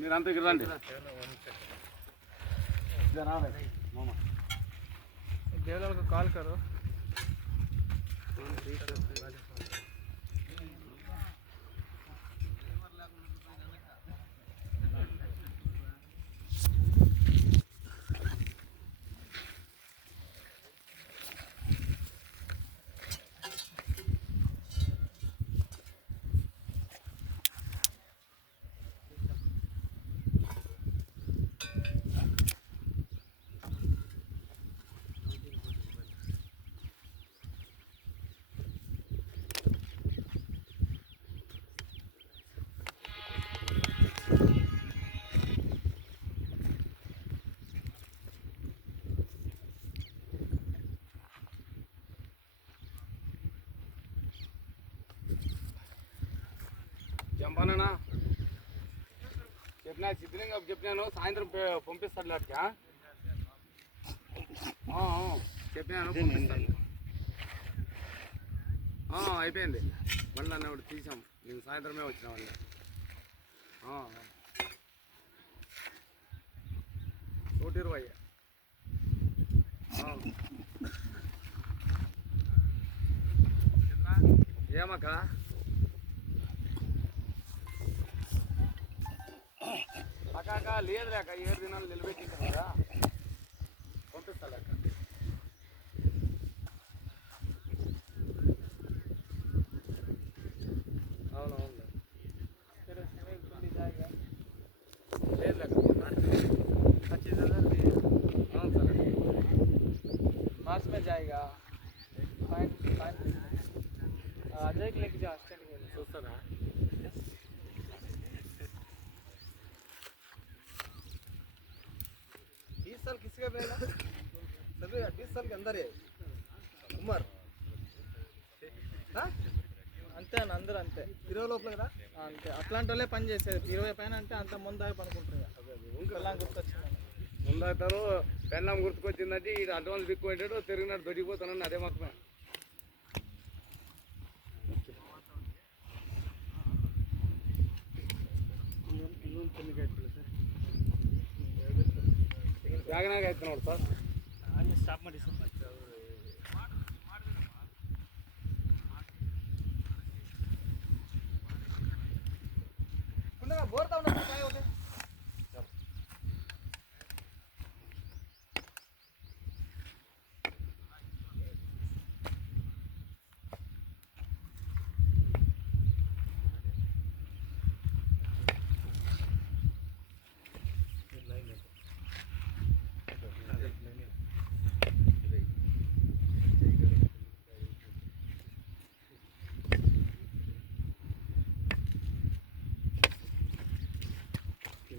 మీరంతా ఇక్కడ రండి. देवलाल को कॉल करो. జంపానా చెప్పినా సిద్ధంగా చెప్పినాను సాయంత్రం పంపిస్తాడు అట్లా చెప్పినాను పంపిస్తాను. అయిపోయింది మళ్ళీ నన్ను ఒకటి తీసాం నేను సాయంత్రమే వచ్చిన వాళ్ళు 120 ఏమక్క అక్క లేదు అక్క 7 దినాలు నిలబెట్టింటాం కదా పంపిస్తాడు అక్క. అవునవును లేదు అక్క 25,000 అవును सर मार्च में जाएगा. फाइन अजय को लेके जाओ स्टैंड के చూస్తారా. साल किसी का रहेगा सभी 20 साल के अंदर है उम्र అంతే అన్న అందరూ అంతే 20 లోపల కదా అంతే అట్లాంటి వాళ్ళే పని చేసేది 20 పైన అంటే అంత ముందాయి పనుకుంటారు. పెళ్ళాం గుర్తొచ్చింది ముందవుతారు పెళ్ళాం గుర్తుకొచ్చిందంటే ఈ అడ్వాన్స్ బిక్కుపోయాడు తిరిగినట్టు దొరికిపోతానని అదే మొత్తమే. ಜಾಗನಾಗ ಆಯ್ತು ನೋಡಿ ಸರ್ ಅಲ್ಲಿ ಸ್ಟಾಪ್ ಮಾಡಿ ಸರ್ ಬೋರ್ ತಗೊಂಡು ಕಾಯಿ ಹೋಗಿ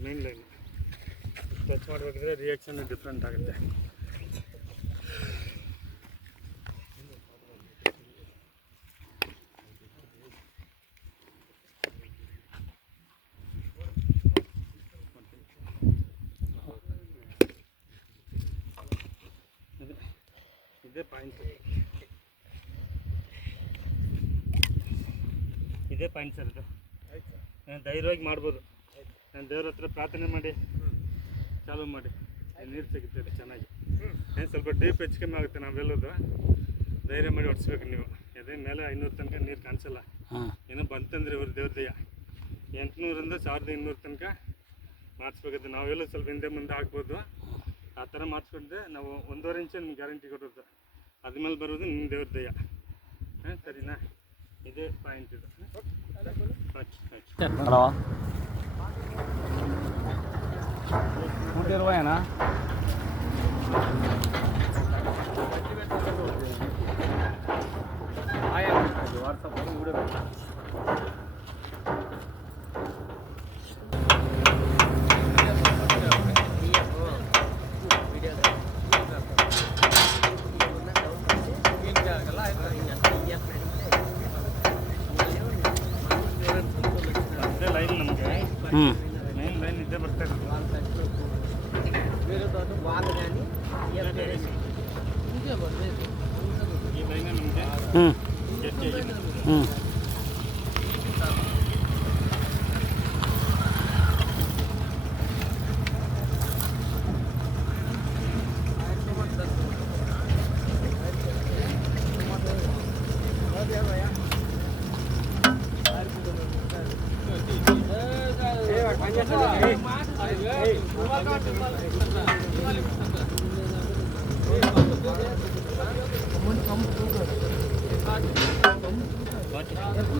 ಮೇನ್ ಲೈನ್ ಟಚ್ ಮಾಡಬೇಕಿದ್ರೆ ರಿಯಾಕ್ಷನ್ ಡಿಫ್ರೆಂಟ್ ಆಗುತ್ತೆ. ಇದೇ ಪಾಯಿಂಟ್ ಇದೇ ಪಾಯಿಂಟ್ ಸರ್. ಇದು ಧೈರ್ಯವಾಗಿ ಮಾಡ್ಬೋದು. ನಾನು ದೇವ್ರ ಹತ್ರ ಪ್ರಾರ್ಥನೆ ಮಾಡಿ ಚಾಲೂ ಮಾಡಿ ನೀರು ತೆಗಿತದೆ ಚೆನ್ನಾಗಿ. ಏನು ಸ್ವಲ್ಪ ಡೀಪ್ ಹೆಚ್ಚು ಕಮ್ಮಿ ಆಗುತ್ತೆ ನಾವೆಲ್ಲೋದು ಧೈರ್ಯ ಮಾಡಿ ಹೊಡ್ಸ್ಬೇಕು ನೀವು. ಅದೇ ಮೇಲೆ 500 ತನಕ ನೀರು ಕಾಣಿಸಲ್ಲ. ಏನೋ ಬಂತಂದ್ರೆ ಇವ್ರ ದೇವ್ರ ದಯ 800ರಿಂದ 1200 ತನಕ ಮಾಡಿಸ್ಬೇಕಂತೆ. ನಾವೆಲ್ಲ ಸ್ವಲ್ಪ ಹಿಂದೆ ಮುಂದೆ ಆಗ್ಬೋದು ಆ ಥರ ಮಾಡಿಸ್ಕೊಂಡ್ರೆ ನಾವು 1.5 ಇಂಚ್ ನಿಮ್ಗೆ ಗ್ಯಾರಂಟಿ ಕೊಡೋದು. ಅದ್ಮೇಲೆ ಬರೋದು ನಿಮ್ಮ ದೇವ್ರ ದಯ. ಸರಿನಾ? ಇದೇ ಪಾಯಿಂಟ್ ಇದು. ಹಲೋ 120 వాట్సాప్ వీడియో ಲೈನ್ ನಮಗೆ ಮೇನ್ ಲೈನ್ ಇದ್ದೇ ಬರ್ತಾ ಇರೋದು. ಈ ಲೈನ್ ನಮಗೆ ಗಟ್ಟಿ ಆಗಿದೆ.